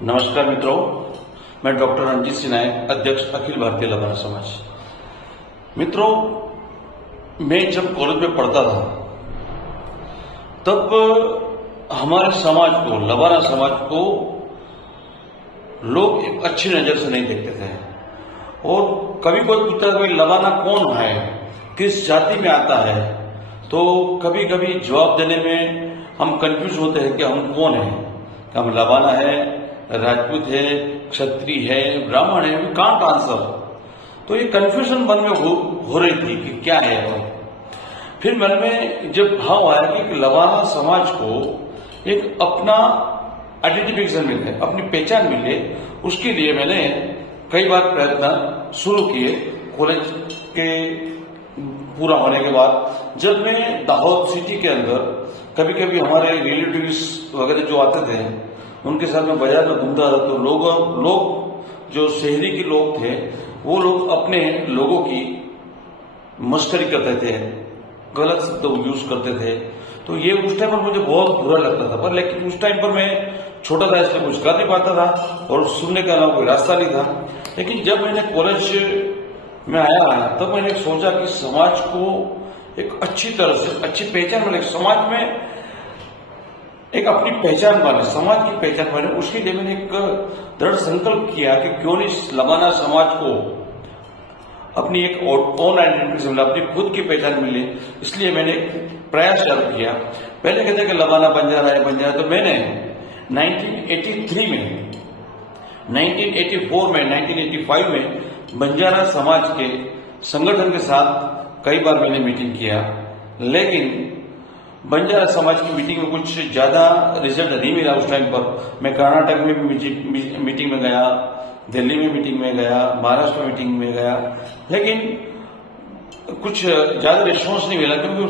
नमस्कार मित्रों, मैं डॉक्टर रणजीत सिंह नायक, अध्यक्ष अखिल भारतीय लबाना समाज। मित्रों, मैं जब कॉलेज में पढ़ता था तब हमारे समाज को, लबाना समाज को लोग एक अच्छी नजर से नहीं देखते थे और कभी कोई पूछता था कि लबाना कौन है, किस जाति में आता है, तो कभी कभी जवाब देने में हम कंफ्यूज होते हैं कि हम कौन हैं। हम लबाना है, राजपूत है, क्षत्रिय है, ब्राह्मण है, वी कांट आंसर। तो ये कंफ्यूजन मन में हो रही थी कि क्या है वो। फिर मन में जब भाव आया कि लबाना समाज को एक अपना आइडेंटिफिकेशन मिले, अपनी पहचान मिले, उसके लिए मैंने कई बार प्रयत्न शुरू किए। कॉलेज के पूरा होने के बाद जब मैं दाहोद सिटी के अंदर कभी कभी हमारे रिलेटिव्स वगैरह जो आते थे उनके साथ में बाजार में घूमता था, तो लोग जो शहरी के लोग थे वो लोग अपने लोगों की मस्करी करते थे, गलत शब्द यूज करते थे। तो ये उस टाइम पर मुझे बहुत बुरा लगता था, पर लेकिन उस टाइम पर मैं छोटा था इसलिए कुछ कर नहीं पाता था और सुनने का कोई रास्ता नहीं था। लेकिन जब मैंने कॉलेज में आया तब मैंने सोचा कि समाज को एक अच्छी तरह से अच्छी पहचान मिले, समाज में एक अपनी पहचान बने, समाज की पहचान बने। उसके लिए मैंने एक दृढ़ संकल्प किया कि क्यों नहीं लबाना समाज को अपनी एक ओन आइडेंटिटी मिले, अपनी खुद की पहचान मिले। इसलिए मैंने प्रयास चालू किया। पहले कहते कि लबाना बंजारा है, तो मैंने 1983 में, 1984 में, 1985 में बंजारा समाज के संगठन के साथ कई बार मैंने मीटिंग किया, लेकिन बंजारा समाज की मीटिंग में कुछ ज्यादा रिजल्ट नहीं मिला। उस टाइम पर मैं कर्नाटक में भी मीटिंग में गया, दिल्ली में मीटिंग में गया, महाराष्ट्र में मीटिंग में गया, लेकिन कुछ ज्यादा रिस्पॉन्स नहीं मिला, क्योंकि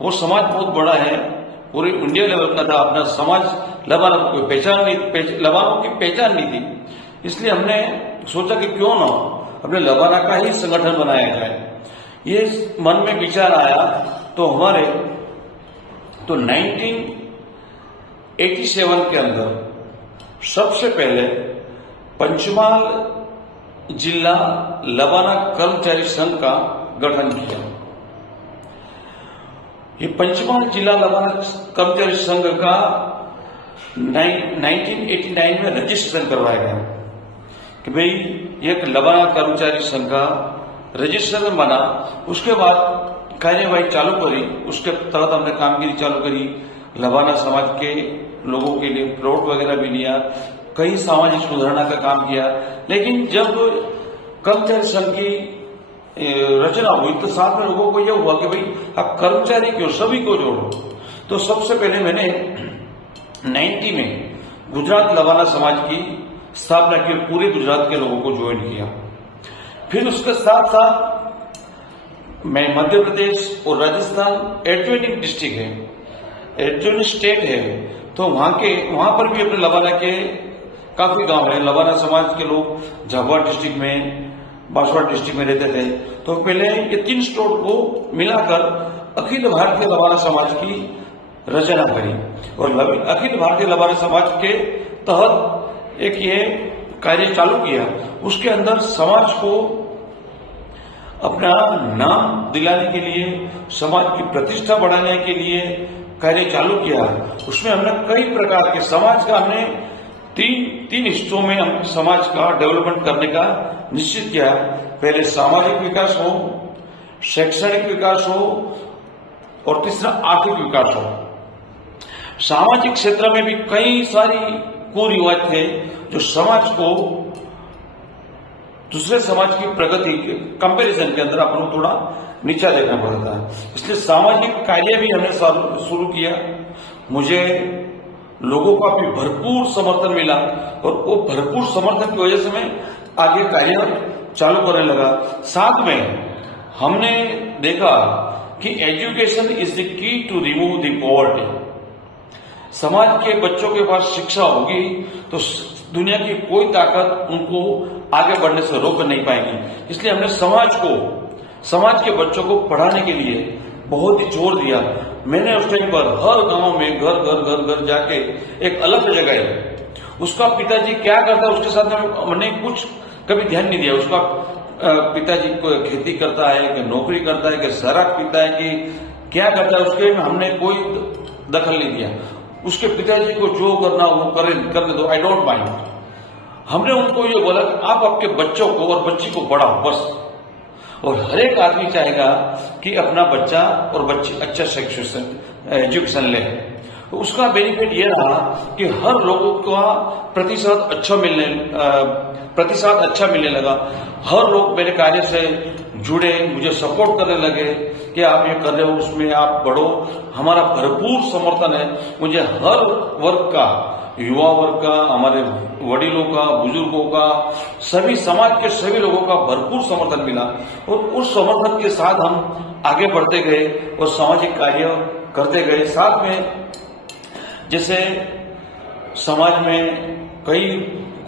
वो समाज बहुत बड़ा है, पूरे इंडिया लेवल का था अपना समाज। लबाना को कोई पहचान नहीं, लबानों की पहचान नहीं थी। इसलिए हमने सोचा कि क्यों ना अपने लबाना का ही संगठन बनाया जाए। ये मन में विचार आया तो 1987 के अंदर सबसे पहले पंचमहाल जिला लबाना कर्मचारी संघ का गठन किया। ये पंचमहाल जिला लबाना कर्मचारी संघ का 1989 में रजिस्ट्रेशन करवाया गया कि भाई एक लबाना कर्मचारी संघ का रजिस्ट्रेशन बना। उसके बाद कार्यवाही चालू करी, उसके तहत हमने कामगिरी चालू करी, लबाना समाज के लोगों के लिए प्लॉट वगैरह भी लिया, कई सामाजिक सुधारणा का काम किया। लेकिन जब कर्मचारी संघ की रचना हुई तो साथ में लोगों को यह हुआ कि भाई अब कर्मचारी क्यों, सभी को जोड़ो। तो सबसे पहले मैंने 90 में गुजरात लबाना समाज की स्थापना की, पूरे गुजरात के लोगों को ज्वाइन किया। फिर उसके साथ साथ मैं मध्य प्रदेश और राजस्थान एडजॉइनिंग डिस्ट्रिक्ट है, एडजॉइनिंग स्टेट है, तो वहां पर भी अपने लबाना के काफी गांव है। लबाना समाज के लोग झाबुआ डिस्ट्रिक्ट में, बांसवाड़ा डिस्ट्रिक्ट में रहते थे। तो पहले ये 3 स्टेट को मिलाकर अखिल भारतीय लबाना समाज की रचना करी और अखिल भारतीय लबाना समाज के तहत एक ये कार्य चालू किया। उसके अंदर समाज को अपना नाम दिलाने के लिए, समाज की प्रतिष्ठा बढ़ाने के लिए कार्य चालू किया। उसमें हमने कई प्रकार के समाज का हमने तीन हिस्सों में हम समाज का डेवलपमेंट करने का निश्चित किया। पहले सामाजिक विकास हो, शैक्षणिक विकास हो और तीसरा आर्थिक विकास हो। सामाजिक क्षेत्र में भी कई सारी कुरिवाज थे जो समाज को दूसरे समाज की प्रगति के कंपैरिजन के अंदर अपन को थोड़ा नीचा देखना पड़ता है। इसलिए सामाजिक कार्य भी हमने शुरू किया। मुझे लोगों का भी भरपूर समर्थन मिला और वो भरपूर समर्थन की वजह से मैं आगे कार्य चालू करने लगा। साथ में हमने देखा कि education is the key to remove the poverty. समाज के बच्चों के पास शिक्षा होगी तो दुनिया की कोई ताकत उनको आगे बढ़ने से रोक नहीं पाएगी। इसलिए हमने समाज के बच्चों को पढ़ाने के लिए बहुत ही जोर दिया। मैंने उस टाइम पर हर गांव में घर घर घर घर जाके एक अलग जगाई। उसका पिताजी क्या करता है उसके साथ मैंने कुछ कभी ध्यान नहीं दिया। उसका पिताजी को खेती करता है कि नौकरी करता है कि शराब पीता है कि क्या करता है, उसके हमने कोई दखल नहीं दिया। उसके पिताजी को जो करना वो करने दो, आई डोंट माइंड। हमने उनको ये बोला कि आप आपके बच्चों को और बच्ची को पढ़ाओ बस। और हर एक आदमी चाहेगा कि अपना बच्चा और बच्ची अच्छा एजुकेशन ले। तो उसका बेनिफिट ये रहा कि हर लोगों का प्रतिशत अच्छा मिलने लगा। हर लोग मेरे कार्य से जुड़े, मुझे सपोर्ट करने लगे कि आप ये कर रहे हो उसमें आप बढ़ो। हमारा भरपूर समर्थन है। मुझे हर वर्ग का, युवा वर्ग का, हमारे वडीलों का, बुजुर्गों का, सभी समाज के सभी लोगों का भरपूर समर्थन मिला। और उस समर्थन के साथ हम आगे बढ़ते गए और सामाजिक कार्य करते गए। साथ में जैसे समाज में कई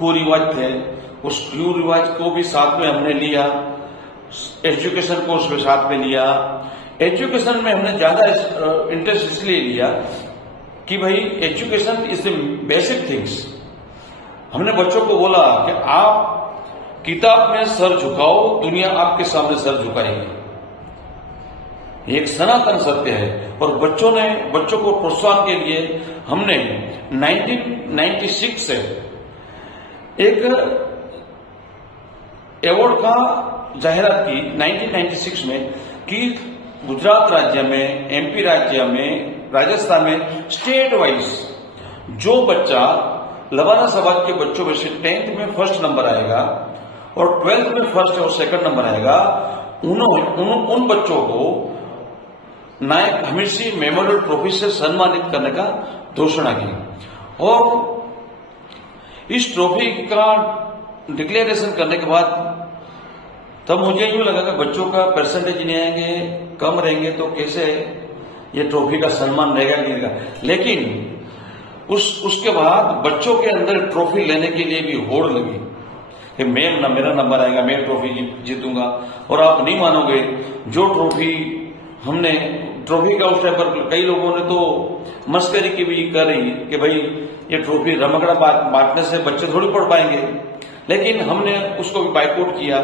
कुरिवाज थे, उस कुरिवाज को भी साथ में हमने लिया। एजुकेशन को उसमें साथ में लिया। एजुकेशन में हमने ज्यादा इंटरेस्ट इसलिए लिया कि भाई education is the basic things. हमने बच्चों को बोला कि आप किताब में सर झुकाओ, दुनिया आपके सामने सर झुकाएगी। एक सनातन सत्य है। और बच्चों को प्रोत्साहन के लिए हमने 1996 से एक अवार्ड का जाहिरात की 1996 में कि गुजरात राज्य में, एमपी राज्य में, राजस्थान में स्टेट वाइज जो बच्चा लबाना समाज के बच्चों में से 10th में फर्स्ट नंबर आएगा और 12th में फर्स्ट और सेकंड नंबर आएगा, उन बच्चों को नायक हमीर सिंह मेमोरियल ट्रॉफी से सम्मानित करने का घोषणा की। और इस ट्रॉफी का डिक्लेरेशन करने के बाद तब मुझे यूं लगा कि बच्चों का परसेंटेज नहीं आएंगे, कम रहेंगे तो कैसे ये ट्रॉफी का सम्मान रहेगा नहीं रहेगा। लेकिन उसके बाद बच्चों के अंदर ट्रॉफी लेने के लिए भी होड़ लगी कि मेरा नंबर आएगा, मैं ट्रॉफी जीतूंगा। और आप नहीं मानोगे, जो ट्रॉफी का उस टाइम पर कई लोगों ने तो मस्करी की भी करी कि भाई ये ट्रॉफी रमकड़ा बांटने से बच्चे थोड़ी पढ़ पाएंगे। लेकिन हमने उसको भी बाइकआउट किया,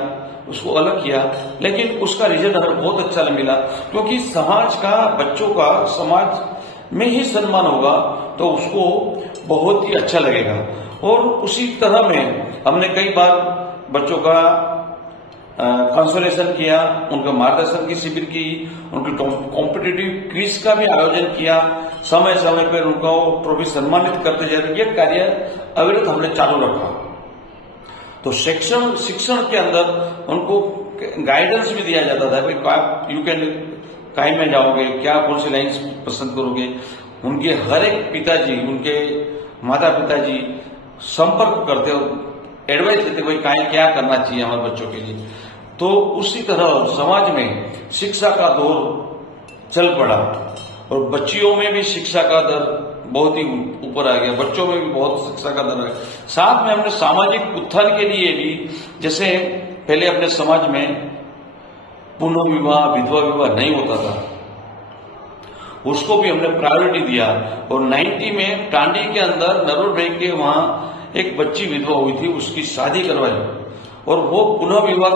उसको अलग किया। लेकिन उसका रिजल्ट हमें बहुत अच्छा मिला, क्योंकि समाज का, बच्चों का समाज में ही सम्मान होगा तो उसको बहुत ही अच्छा लगेगा। और उसी तरह में हमने कई बार बच्चों का कंसोलेशन किया, उनका मार्गदर्शन की शिविर की, उनके कॉम्पिटिटिव क्विज का भी आयोजन किया। समय समय पर उनको ट्रॉफी सम्मानित करते जा रहे, ये कार्य अविरत हमने चालू रखा। तो शिक्षण के अंदर उनको गाइडेंस भी दिया जाता था कि यू कैन काय में जाओगे, क्या कौन सी लाइन पसंद करोगे। उनके हर एक पिताजी, उनके माता पिताजी संपर्क करते हो, एडवाइस देते भाई क्या करना चाहिए हमारे बच्चों के लिए। तो उसी तरह समाज में शिक्षा का दौर चल पड़ा और बच्चियों में भी शिक्षा का दर बहुत ही ऊपर आ गया, बच्चों में भी बहुत शिक्षा का दर है। साथ में हमने सामाजिक उत्थान के लिए भी, जैसे पहले अपने समाज में पुनः विवाह, विधवा विवाह नहीं होता था, उसको भी हमने प्रायोरिटी दिया। और 90 में टांडी के अंदर नरोर भाई के वहां एक बच्ची विधवा हुई थी, उसकी शादी करवाई और वो पुनः विवाह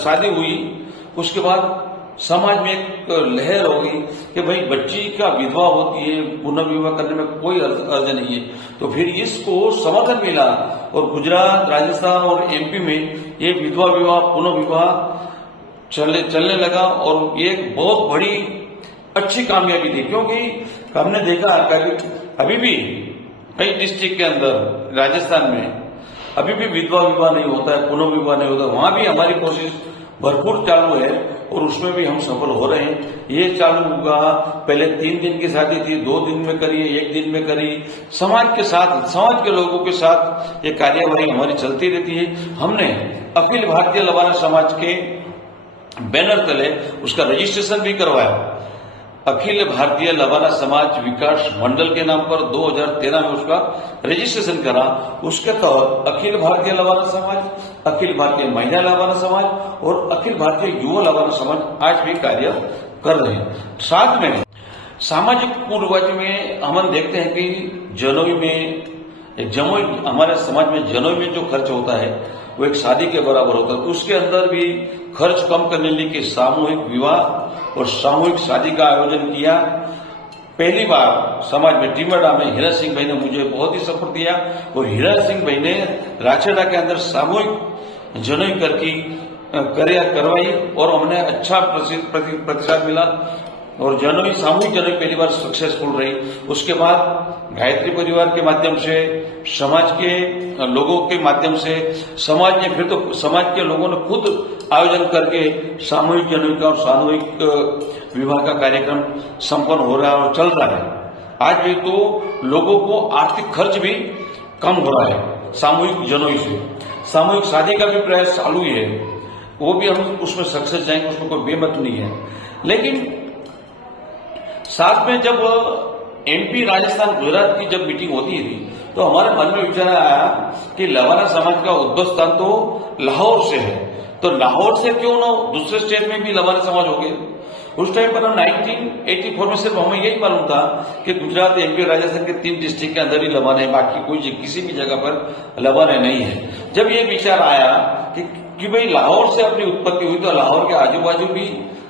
शादी हुई। उसके बाद समाज में एक लहर होगी कि भाई बच्ची का विधवा होती है, पुनः विवाह करने में कोई अर्थ नहीं है। तो फिर इसको समर्थन मिला और गुजरात, राजस्थान और एमपी में ये विधवा विवाह, पुनः विवाह चलने लगा। और ये एक बहुत बड़ी अच्छी कामयाबी थी, क्योंकि हमने देखा अभी भी कई डिस्ट्रिक्ट के अंदर राजस्थान में अभी भी विधवा विवाह नहीं होता है, पुनः विवाह नहीं होता। वहां भी हमारी कोशिश भरपूर चालू है और उसमें भी हम सफल हो रहे हैं। ये चालू होगा, पहले 3 दिन की शादी थी, 2 दिन में करी, 1 दिन में करी। समाज के साथ, समाज के लोगों के साथ ये कार्यवाही हमारी चलती रहती है। हमने अखिल भारतीय लबाना समाज के बैनर तले उसका रजिस्ट्रेशन भी करवाया। अखिल भारतीय लबाना समाज विकास मंडल के नाम पर 2013 में उसका रजिस्ट्रेशन करा। उसके तहत अखिल भारतीय लबाना समाज, अखिल भारतीय महिला लबाना समाज और अखिल भारतीय युवा लबाना समाज आज भी कार्य कर रहे हैं। साथ में सामाजिक कुरिवाजों में हम देखते हैं कि जनोई में जमोई हमारे समाज में जनोई में जो खर्च होता है वो एक शादी के बराबर होता है। उसके अंदर भी खर्च कम करने के लिए सामूहिक विवाह और सामूहिक शादी का आयोजन किया। पहली बार समाज में टिमरडा में हीरा सिंह भाई ने मुझे बहुत ही सपोर्ट दिया और हीरा सिंह भाई ने राछेड़ा के अंदर सामूहिक जनोई करवाई और हमने अच्छा प्रतिसाद मिला और जनोई सामूहिक जनोई पहली बार सक्सेसफुल रही। उसके बाद गायत्री परिवार के माध्यम से, समाज के लोगों के माध्यम से, समाज ने फिर तो समाज के लोगों ने खुद आयोजन करके सामूहिक जनोई का और सामूहिक विवाह का कार्यक्रम संपन्न हो रहा है और चल रहा है। आज भी तो लोगों को आर्थिक खर्च भी कम हो रहा है सामूहिक जनोई से। सामूहिक शादी का भी प्रयास चालू ही है, वो भी हम उसमें सक्सेस जाएंगे, उसमें कोई बेमत नहीं है। लेकिन साथ में जब एमपी, राजस्थान, गुजरात की जब मीटिंग होती थी तो हमारे मन में विचार आया कि लवाना समाज का उद्भव स्थान तो लाहौर से है, तो लाहौर से क्यों ना दूसरे स्टेट में भी लवाना समाज हो गए। उस टाइम पर 1984 में सिर्फ हमें यही मालूम था कि गुजरात, एमपी, राजस्थान के 3 डिस्ट्रिक्ट के अंदर ही लवाना है, बाकी कोई किसी भी जगह पर लवाना नहीं है। जब ये विचार आया कि भाई लाहौर से अपनी उत्पत्ति हुई तो लाहौर के आजू बाजू भी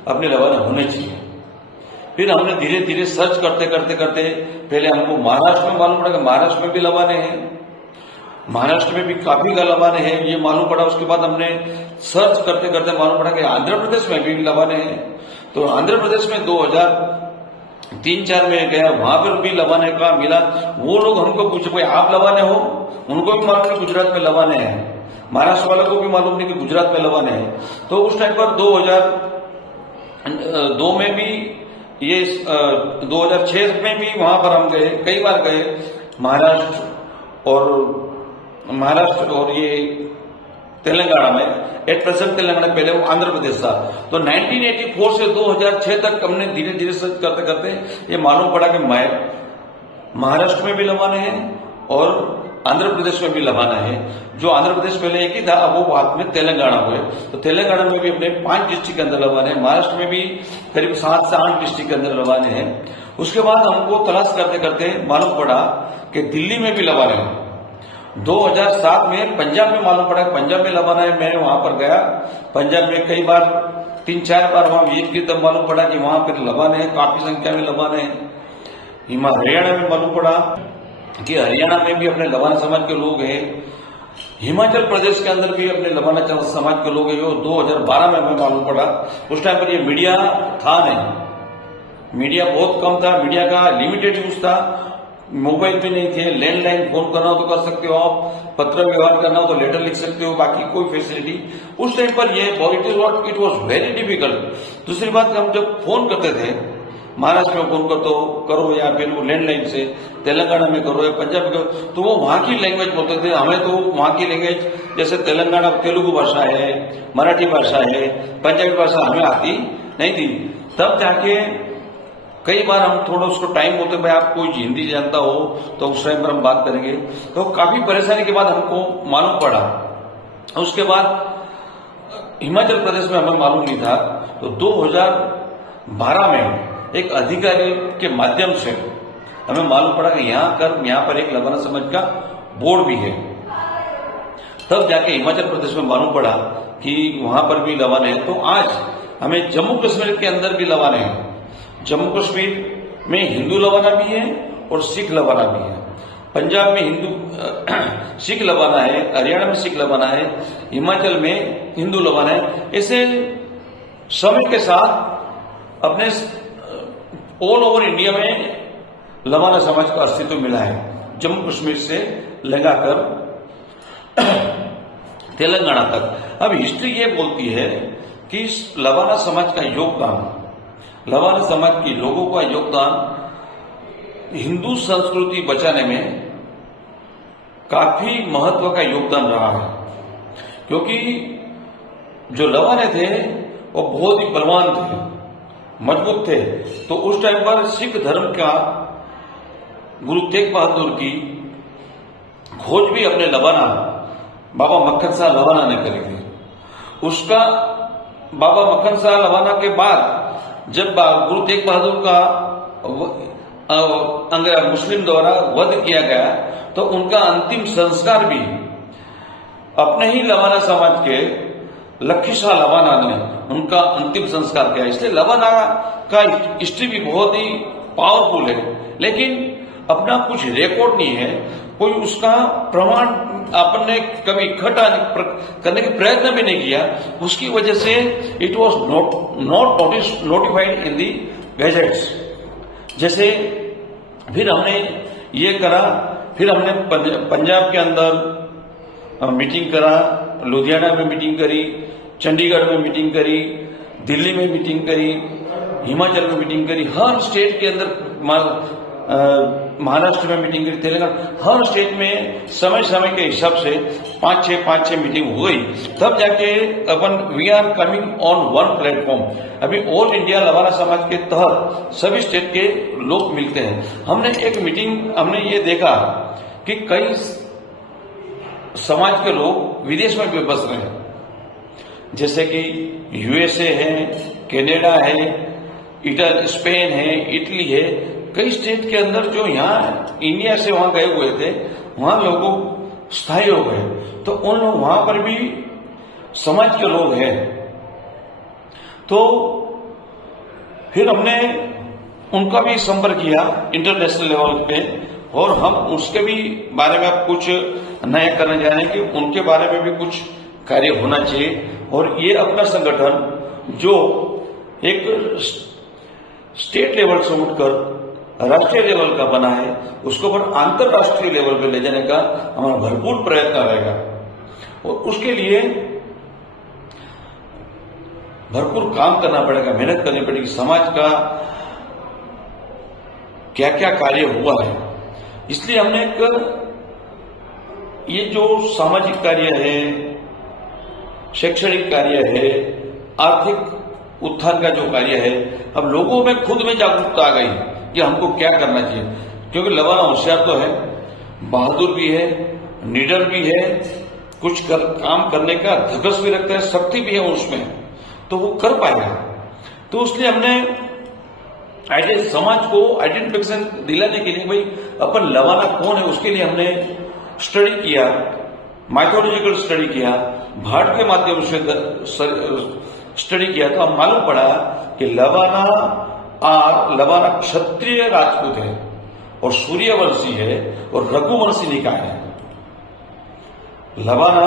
अपने लवाना होने चाहिए। फिर हमने धीरे धीरे सर्च करते पहले हमको महाराष्ट्र में मालूम पड़ा कि महाराष्ट्र में भी लवाने हैं, महाराष्ट्र में भी काफी लवाने हैं, ये मालूम पड़ा। उसके बाद हमने सर्च करते मालूम पड़ा कि आंध्र प्रदेश में भी लवाने हैं। तो आंध्र प्रदेश में 2003-4 में गया, वहां पर भी लवाने का मिला। वो लोग हमको पूछे भाई आप लवाने हो, उनको भी मालूम नहीं गुजरात में लवाने हैं, महाराष्ट्र वालों को भी मालूम नहीं कि गुजरात में लवाने हैं। तो उस टाइम पर 2002 में भी, ये 2006 में भी वहां पर हम गए, कई बार गए महाराष्ट्र और ये तेलंगाना में। एट प्रेजेंट तेलंगाना, पहले वो आंध्र प्रदेश था। तो 1984 से 2006 तक हमने धीरे धीरे सर्च करते ये मालूम पड़ा कि महाराष्ट्र में भी लवाने हैं और आंध्र प्रदेश में भी लवाना है। जो आंध्र प्रदेश पहले एक ही था, अब वो बाद में तेलंगाना हुए। तो तेलंगाना में भी अपने 5 डिस्ट्रिक्ट के अंदर लवाने हैं, महाराष्ट्र में भी करीब 7 से 8 डिस्ट्रिक्ट के अंदर लवाने हैं। उसके बाद हमको तलाश करते मालूम पड़ा कि दिल्ली में भी लवाने हैं। 2007 में पंजाब में मालूम पड़ा, पंजाब में लवाना है। मैं वहां पर गया, पंजाब में कई बार 3-4 बार वहां विजिट की, तब मालूम पड़ा कि वहां पर लवाने हैं, काफी संख्या में लवाने हैं। हरियाणा में मालूम पड़ा कि हरियाणा में भी अपने लवाना समाज के लोग हैं। हिमाचल प्रदेश के अंदर भी अपने लवाना समाज के लोग हैं। 2012 में हमें मालूम पड़ा। उस टाइम पर ये मीडिया था नहीं, मीडिया बहुत कम था, मीडिया का लिमिटेड यूज था, मोबाइल भी नहीं थे, लैंडलाइन फोन करना हो तो कर सकते हो आप, पत्र व्यवहार करना हो तो लेटर लिख सकते हो, बाकी कोई फैसिलिटी उस टाइम पर ये इट वॉज वेरी डिफिकल्ट। दूसरी बात, हम जब फोन करते थे महाराष्ट्र में फोन करो या फिर वो लैंडलाइन से, तेलंगाना में करो या पंजाब में करो, तो वो वहां की लैंग्वेज बोलते थे। हमें तो वहां की लैंग्वेज जैसे तेलंगाना तेलुगु भाषा है, मराठी भाषा है, पंजाबी भाषा हमें आती नहीं थी। तब जाके कई बार हम थोड़ा उसको टाइम बोलते भाई आप कोई हिंदी जानता हो तो उस टाइम पर हम बात करेंगे। तो काफी परेशानी के बाद हमको मालूम पड़ा। उसके बाद हिमाचल प्रदेश में हमें मालूम नहीं था, तो 2012 में एक अधिकारी के माध्यम से हमें मालूम पड़ा कि यहाँ पर एक लवाना समाज का बोर्ड भी है। तब जाके हिमाचल प्रदेश में मालूम पड़ा कि वहां पर भी लवाने हैं। तो आज हमें जम्मू कश्मीर के अंदर भी लवाने हैं। जम्मू कश्मीर में हिंदू लवाना भी है और सिख लवाना भी है। पंजाब में सिख लवाना है, हरियाणा में सिख लवाना है, हिमाचल में हिंदू लवाना है। ऐसे समय के साथ अपने ऑल ओवर इंडिया में लवाना समाज का अस्तित्व मिला है, जम्मू कश्मीर से लगाकर तेलंगाना तक। अब हिस्ट्री ये बोलती है कि लवाना समाज का योगदान, लवाना समाज के लोगों का योगदान हिंदू संस्कृति बचाने में काफी महत्व का योगदान रहा है। क्योंकि जो लवाने थे वो बहुत ही बलवान थे, मजबूत थे। तो उस टाइम पर सिख धर्म का गुरु तेग बहादुर की खोज भी अपने लवाना बाबा मक्खन शाह लवाना ने करी थी। उसका बाबा मक्खन शाह लवाना के बाद जब गुरु तेग बहादुर का मुस्लिम द्वारा वध किया गया तो उनका अंतिम संस्कार भी अपने ही लवाना समाज के लखी शाह लवाना ने उनका अंतिम संस्कार किया। इसलिए लवाना का हिस्ट्री भी बहुत ही पावरफुल है, लेकिन अपना कुछ रिकॉर्ड नहीं है, कोई उसका प्रमाण आपने कभी इकट्ठा करने के प्रयत्न भी नहीं किया। उसकी वजह से it was not notified in the gadgets. जैसे फिर हमने ये करा, फिर हमने पंजाब के अंदर मीटिंग करा, लुधियाना में मीटिंग करी, चंडीगढ़ में मीटिंग करी, दिल्ली में मीटिंग करी, हिमाचल में मीटिंग करी, हर स्टेट के अंदर महाराष्ट्र में मीटिंग करी, तेलंगाना, हर स्टेट में समय समय के हिसाब से 5-6 मीटिंग हो गई। तब जाके अपन we are coming on one platform. अभी ऑल इंडिया लवाना समाज के तहत सभी स्टेट के लोग मिलते हैं। हमने एक मीटिंग हमने ये देखा कि कई समाज के लोग विदेश में भी बस रहे हैं, जैसे कि यूएसए है, कनाडा है, स्पेन है, इटली है, कई स्टेट के अंदर जो यहाँ इंडिया से वहां गए हुए थे, वहां लोगों स्थायी हो गए। तो उन लोग वहां पर भी समाज के लोग हैं। तो फिर हमने उनका भी संपर्क किया इंटरनेशनल लेवल पे, और हम उसके भी बारे में अब कुछ नया करने जा रहे हैं कि उनके बारे में भी कुछ कार्य होना चाहिए। और ये अपना संगठन जो एक स्टेट लेवल से उठकर राष्ट्रीय लेवल का बना है, उसको पर अंतरराष्ट्रीय लेवल पे ले जाने का हमारा भरपूर प्रयत्न रहेगा। और उसके लिए भरपूर काम करना पड़ेगा, मेहनत करनी पड़ेगी। समाज का क्या क्या कार्य हुआ है, इसलिए हमने ये जो सामाजिक कार्य है, शैक्षणिक कार्य है, आर्थिक उत्थान का जो कार्य है, अब लोगों में खुद में जागरूकता आ गई कि हमको क्या करना चाहिए। क्योंकि लवाना होशियार तो है, बहादुर भी है, निडर भी है, कुछ काम करने का धगस भी रखता है, शक्ति भी है उसमें, तो वो कर पाएगा। तो इसलिए हमने समाज को आइडेंटिफिकेशन दिलाने के लिए भाई अपन लवाना कौन है, उसके लिए हमने स्टडी किया, माइथोलॉजिकल स्टडी किया, भाट के माध्यम से स्टडी किया। तो हम मालूम पड़ा कि लवाना क्षत्रिय राजपूत है और सूर्यवंशी है और रघुवंशी निकाय है। लवाना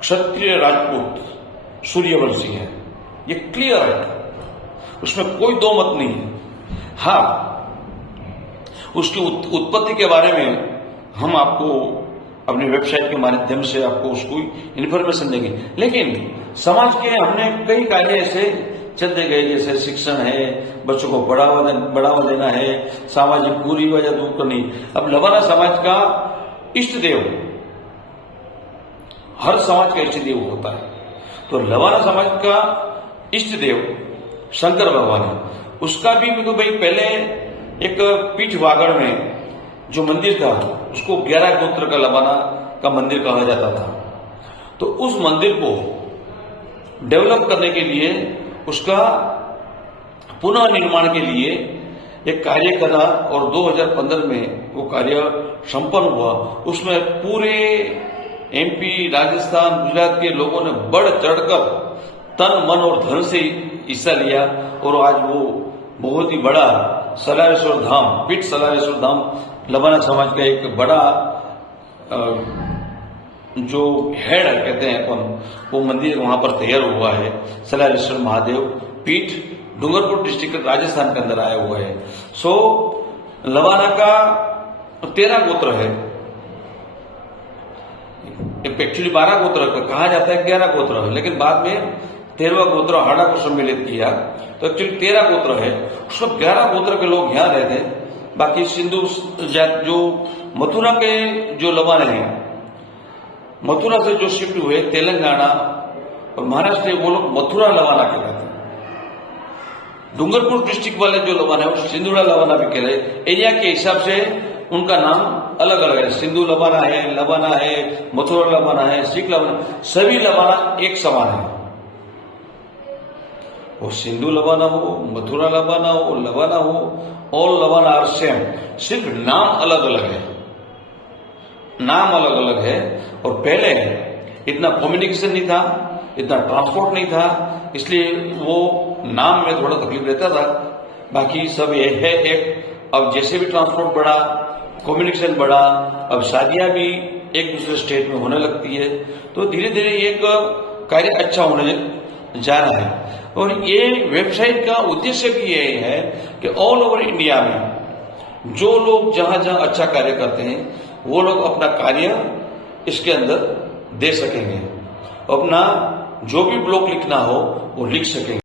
क्षत्रिय राजपूत सूर्यवंशी है, ये क्लियर है, उसमें कोई दो मत नहीं है। हाँ, उसकी उत्पत्ति के बारे में हम आपको अपनी वेबसाइट के माध्यम से आपको उसको इन्फॉर्मेशन देंगे, लेकिन समाज के हमने कई कार्य ऐसे चलते गए, जैसे शिक्षण है, बच्चों को बढ़ावा देना है, सामाजिक कुरीवाज़ दूर करनी। अब लवाना समाज का इष्ट देव, हर समाज का इष्ट देव होता है, तो लवाना समाज का इष्ट देव शंकर भगवान है। उसका भी तो भाई पहले एक पीठ वागड़ में जो मंदिर था, उसको 11 गोत्र का लवाना का मंदिर कहा जाता था। तो उस मंदिर को डेवलप करने के लिए, उसका पुनः निर्माण के लिए एक कार्य करा और 2015 में वो कार्य संपन्न हुआ। उसमें पूरे एमपी, राजस्थान, गुजरात के लोगों ने बढ़ चढ़कर तन मन और धन से हिस्सा लिया, और आज वो बहुत ही बड़ा सलारेश्वर धाम, पीठ सलारेश्वर धाम लवाना समाज का एक बड़ा जो हेड कहते हैं अपन, वो मंदिर वहां पर तैयार हुआ है। सलारेश्वर महादेव पीठ डूंगरपुर डिस्ट्रिक्ट राजस्थान के अंदर आया हुआ है। सो लवाना का 13 गोत्र है, एक्चुअली 12 गोत्र कहा जाता है, 11 गोत्र है, लेकिन बाद में 13वां गोत्र हाड़ा को सम्मिलित किया, तो एक्चुअली 13 गोत्र है। उसमें 11 गोत्र के लोग यहाँ रहते, बाकी सिंधु जात जो मथुरा के जो लवाने हैं, मथुरा से जो शिफ्ट हुए तेलंगाना और महाराष्ट्र, वो लोग मथुरा लवाना कहलाते हैं। डूंगरपुर डिस्ट्रिक्ट वाले जो लवाना है वो सिंधुड़ा लवाना भी कह रहे। एरिया के हिसाब से उनका नाम अलग अलग है, सिंधु लवाना है, मथुरा लवाना है, सिख लवाना, सभी लवाना एक समान है। वो सिंधु लबाना हो, मथुरा लबाना हो, लबाना हो, ऑल लबाना आर सेम, सिर्फ नाम अलग अलग है, नाम अलग अलग है। और पहले इतना कम्युनिकेशन नहीं था, इतना ट्रांसपोर्ट नहीं था, इसलिए वो नाम में थोड़ा तकलीफ रहता था। बाकी सब ये है एक। अब जैसे भी ट्रांसपोर्ट बढ़ा, कम्युनिकेशन बढ़ा, अब शादियां भी एक दूसरे स्टेट में होने लगती है, तो धीरे धीरे एक कार्य अच्छा होने जा रहा है। और ये वेबसाइट का उद्देश्य भी ये है कि ऑल ओवर इंडिया में जो लोग जहां जहां अच्छा कार्य करते हैं वो लोग अपना कार्य इसके अंदर दे सकेंगे, अपना जो भी ब्लॉग लिखना हो वो लिख सकेंगे।